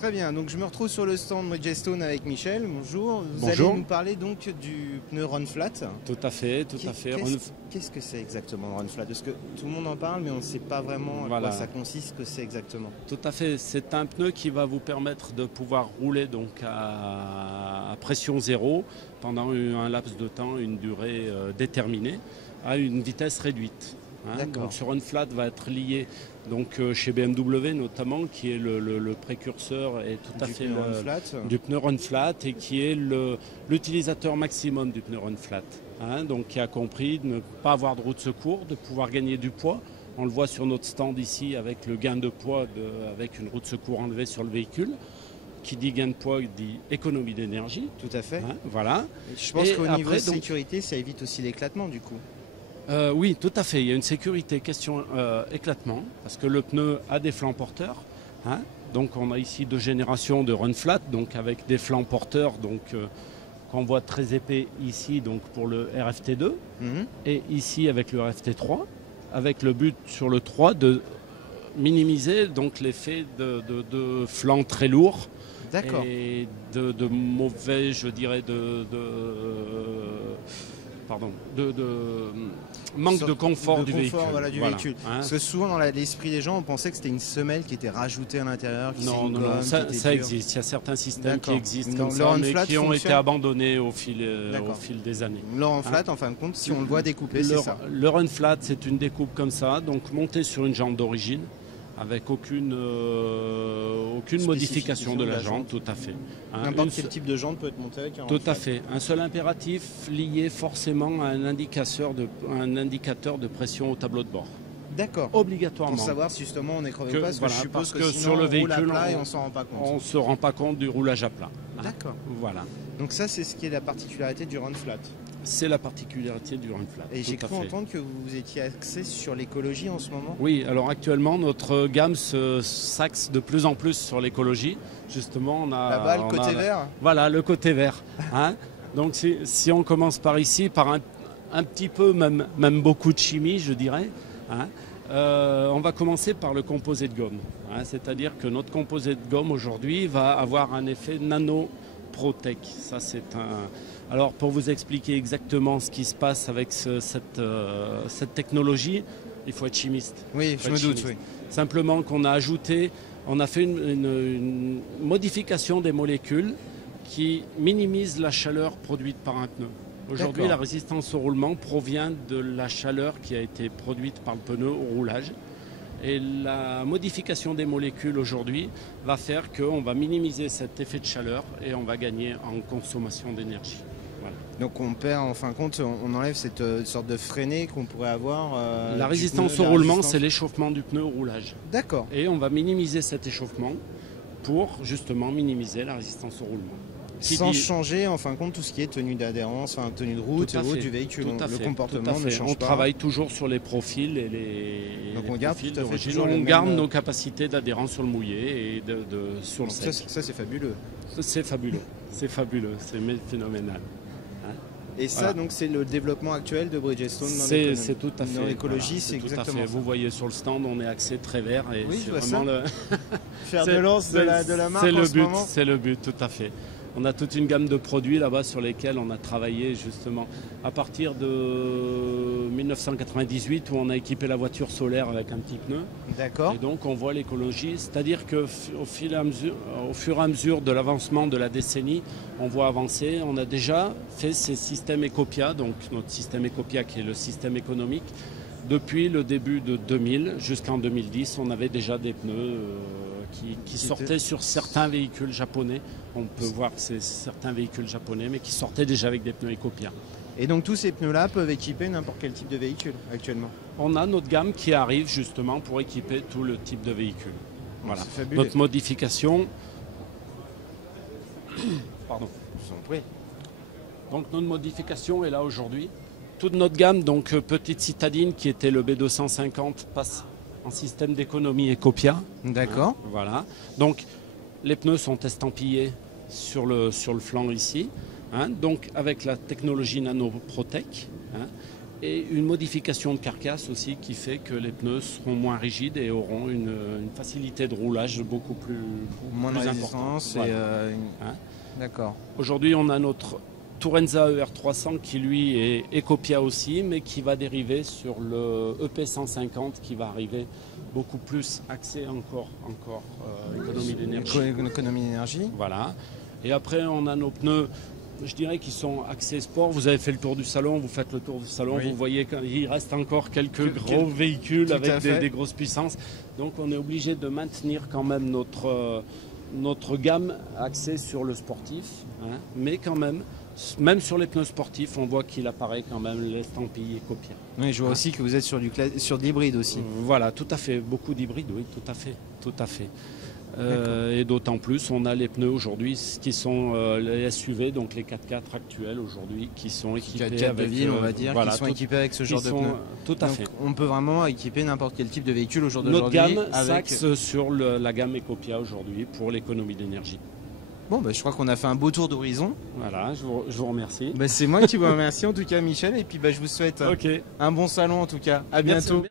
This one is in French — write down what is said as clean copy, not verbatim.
Très bien, donc je me retrouve sur le stand Bridgestone avec Michel. Bonjour. Bonjour. Allez nous parler donc du pneu Run Flat. Tout à fait, tout à fait. Qu'est-ce que c'est exactement Run Flat? Parce que tout le monde en parle, mais on ne sait pas vraiment à quoi ça consiste, ce que c'est exactement. Tout à fait, c'est un pneu qui va vous permettre de pouvoir rouler donc à pression zéro pendant un laps de temps, une durée déterminée, à une vitesse réduite. Donc ce Run Flat va être lié donc, chez BMW notamment, qui est le précurseur et tout à fait du pneu Run Flat et qui est l'utilisateur maximum du pneu Run Flat. Donc qui a compris de ne pas avoir de roue de secours, de pouvoir gagner du poids. On le voit sur notre stand ici avec le gain de poids avec une roue de secours enlevée sur le véhicule. Qui dit gain de poids dit économie d'énergie. Tout à fait. Voilà. Je pense qu'au niveau de sécurité, ça évite aussi l'éclatement du coup. Oui, tout à fait. Il y a une sécurité question éclatement, parce que le pneu a des flancs porteurs. Donc on a ici 2 générations de Run Flat, donc avec des flancs porteurs qu'on voit très épais ici donc pour le RFT2 et ici avec le RFT3, avec le but sur le 3 de minimiser donc l'effet de flancs très lourds. D'accord. Et de mauvais, je dirais, manque de confort du véhicule. Voilà, du véhicule. Parce que souvent dans l'esprit des gens, on pensait que c'était une semelle qui était rajoutée à l'intérieur. Non, ça existe. Il y a certains systèmes qui existent comme ça, mais qui ont été abandonnés au fil des années. Le Run Flat, en fin de compte, si on le voit découpé, c'est ça. Le Run Flat, c'est une découpe comme ça, donc monté sur une jambe d'origine, avec aucune modification de la jante, tout à fait. N'importe quel type de jante peut être monté avec un Run Flat. Tout à fait. Un seul impératif lié forcément à un indicateur de pression au tableau de bord. D'accord. Obligatoirement. Pour savoir si justement on est crevé ou pas, parce que je suppose que sinon sur le véhicule, on roule à plat et on s'en rend pas compte. On ne se rend pas compte du roulage à plat. D'accord. Voilà. Donc ça, c'est ce qui est la particularité du Run Flat. C'est la particularité du Run Flat. Et j'ai cru entendre que vous étiez axé sur l'écologie en ce moment. Oui, alors actuellement, notre gamme s'axe de plus en plus sur l'écologie. Justement, on a... Là-bas, le côté vert. Voilà, le côté vert. Donc si on commence par ici, par un petit peu, même beaucoup de chimie, je dirais, on va commencer par le composé de gomme. C'est-à-dire que notre composé de gomme aujourd'hui va avoir un effet nano-protec. Ça, c'est un... Alors pour vous expliquer exactement ce qui se passe avec cette technologie, il faut être chimiste. Oui, je me doute. Oui. Simplement qu'on a ajouté, on a fait une modification des molécules qui minimise la chaleur produite par un pneu. Aujourd'hui, la résistance au roulement provient de la chaleur qui a été produite par le pneu au roulage. Et la modification des molécules aujourd'hui va faire qu'on va minimiser cet effet de chaleur et on va gagner en consommation d'énergie. Voilà. Donc on perd, en fin de compte, on enlève cette sorte de freinée qu'on pourrait avoir. La résistance au roulement, c'est l'échauffement du pneu au roulage. D'accord. Et on va minimiser cet échauffement pour justement minimiser la résistance au roulement. Sans changer, en fin de compte, tout ce qui est tenue d'adhérence, tenue de route du véhicule. Le comportement ne change pas. On travaille toujours sur les profils et les Donc on garde profils tout à fait d'origine. On garde nos capacités d'adhérence sur le mouillé et sur le sec. Ça c'est fabuleux. C'est fabuleux, c'est fabuleux, c'est phénoménal. Et ça, donc, c'est le développement actuel de Bridgestone c'est tout à fait. Dans l'écologie, c'est exactement ça. Vous voyez sur le stand, on est axé très vert. Et oui, c'est vraiment le faire de lance de la marque en ce moment. C'est le but, tout à fait. On a toute une gamme de produits là-bas sur lesquels on a travaillé justement à partir de 1998 où on a équipé la voiture solaire avec un petit pneu. D'accord. Et donc on voit l'écologie, c'est-à-dire qu'au fur et à mesure de l'avancement de la décennie, on voit avancer. On a déjà fait ces systèmes Ecopia, donc notre système Ecopia qui est le système économique. Depuis le début de 2000 jusqu'en 2010, on avait déjà des pneus qui sortaient sur certains véhicules japonais. On peut voir que c'est certains véhicules japonais, mais qui sortaient déjà avec des pneus Ecopia. Et donc tous ces pneus-là peuvent équiper n'importe quel type de véhicule actuellement? On a notre gamme qui arrive justement pour équiper tout le type de véhicule. Voilà. Notre modification... Pardon. Je vous en prie. Donc notre modification est là aujourd'hui. Toute notre gamme, donc petite citadine qui était le B250, passe en système d'économie Ecopia. D'accord. Voilà. Donc les pneus sont estampillés sur le flanc ici. Donc avec la technologie nanoprotec. Et une modification de carcasse aussi qui fait que les pneus seront moins rigides et auront une facilité de roulage beaucoup plus importante. Voilà. D'accord. Aujourd'hui, on a notre Tourenza ER300 qui lui est Ecopia aussi, mais qui va dériver sur le EP150 qui va arriver beaucoup plus axé encore économie d'énergie. Économie d'énergie. Voilà. Et après, on a nos pneus, je dirais, qui sont axés sport. Vous avez fait le tour du salon, vous faites le tour du salon, oui. Vous voyez qu'il reste encore quelques gros véhicules avec des grosses puissances. Donc on est obligé de maintenir quand même notre gamme axée sur le sportif, hein, mais quand même sur les pneus sportifs, on voit qu'il apparaît quand même l'estampille Ecopia. Oui, je vois aussi que vous êtes sur de l'hybride aussi. Voilà, tout à fait, beaucoup d'hybrides, oui, tout à fait. Et d'autant plus, on a les pneus aujourd'hui qui sont les SUV, donc les 4x4 actuels aujourd'hui, qui sont équipés avec de ville, on va dire, voilà, qui sont équipés avec ce genre de pneus. Tout à fait. On peut vraiment équiper n'importe quel type de véhicule au jour d'aujourd'hui. Notre gamme s'axe sur la gamme Ecopia aujourd'hui pour l'économie d'énergie. Bon, je crois qu'on a fait un beau tour d'horizon. Voilà, je vous remercie. C'est moi qui vous remercie en tout cas, Michel, et puis je vous souhaite un bon salon en tout cas. À bientôt. Merci.